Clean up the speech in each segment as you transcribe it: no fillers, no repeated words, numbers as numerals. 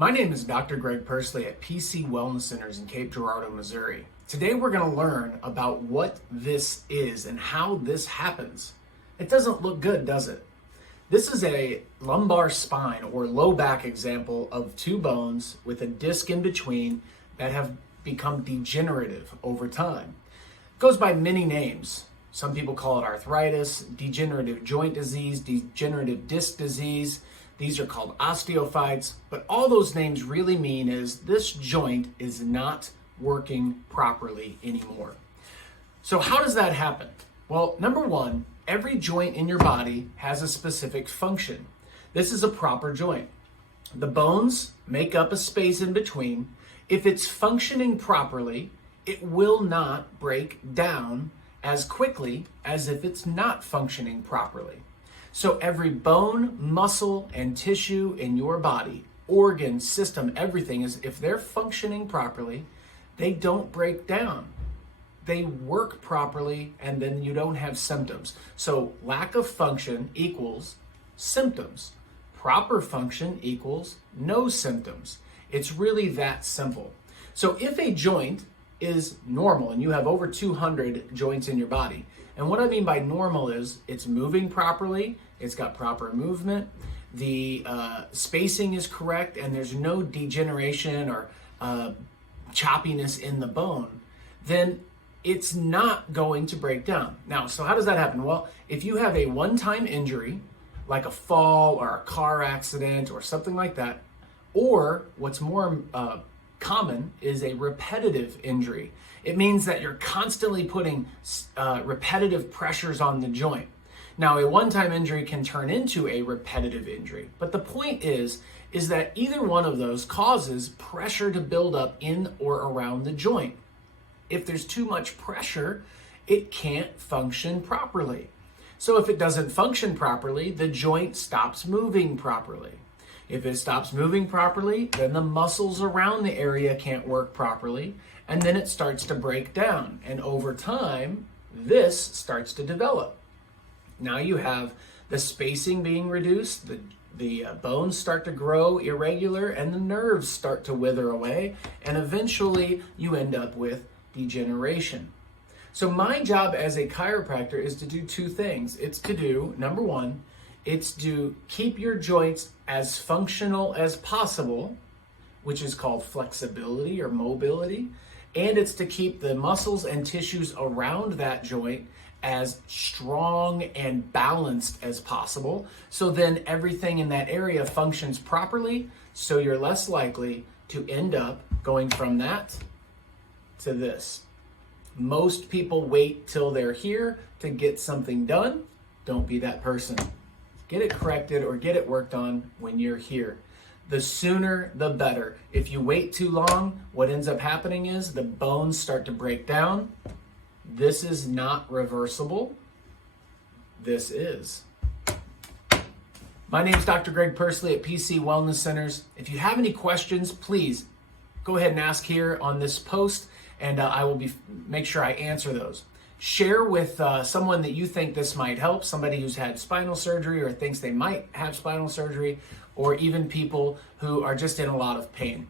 My name is Dr. Greg Pursley at PC Wellness Centers in Cape Girardeau, Missouri. Today we're going to learn about what this is and how this happens. It doesn't look good, does it? This is a lumbar spine or low back example of two bones with a disc in between that have become degenerative over time. It goes by many names. Some people call it arthritis, degenerative joint disease, degenerative disc disease. These are called osteophytes, but all those names really mean is this joint is not working properly anymore. So how does that happen? Well, number one, every joint in your body has a specific function. This is a proper joint. The bones make up a space in between. If it's functioning properly, it will not break down as quickly as if it's not functioning properly. So every bone, muscle, and tissue in your body, organ, system, everything is, if they're functioning properly, they don't break down. They work properly, and then you don't have symptoms. So lack of function equals symptoms. Proper function equals no symptoms. It's really that simple. So if a joint is normal, and you have over 200 joints in your body, and what I mean by normal is it's moving properly, it's got proper movement, the spacing is correct, and there's no degeneration or choppiness in the bone, then it's not going to break down. Now, so how does that happen? Well, if you have a one-time injury, like a fall or a car accident or something like that, or what's more common is a repetitive injury. It means that you're constantly putting repetitive pressures on the joint. Now, a one-time injury can turn into a repetitive injury, but the point is that either one of those causes pressure to build up in or around the joint. If there's too much pressure, it can't function properly. So if it doesn't function properly, the joint stops moving properly. If it stops moving properly, then the muscles around the area can't work properly, and then it starts to break down. And over time, this starts to develop. Now you have the spacing being reduced, the bones start to grow irregular, and the nerves start to wither away, and eventually you end up with degeneration. So my job as a chiropractor is to do two things. It's to do, number one, it's to keep your joints as functional as possible, which is called flexibility or mobility, and it's to keep the muscles and tissues around that joint as strong and balanced as possible, so then everything in that area functions properly, so you're less likely to end up going from that to this. Most people wait till they're here to get something done. Don't be that person. Get it corrected or get it worked on when you're here. The sooner, the better. If you wait too long, what ends up happening is the bones start to break down. This is not reversible. This is. My name is Dr. Greg Pursley at PC Wellness Centers. If you have any questions, please go ahead and ask here on this post, and I will make sure I answer those. Share with someone that you think this might help, somebody who's had spinal surgery or thinks they might have spinal surgery, or even people who are just in a lot of pain.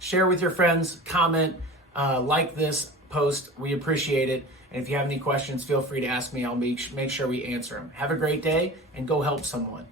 Share with your friends, comment, like this post. We appreciate it. And if you have any questions, feel free to ask me. I'll make sure we answer them. Have a great day and go help someone.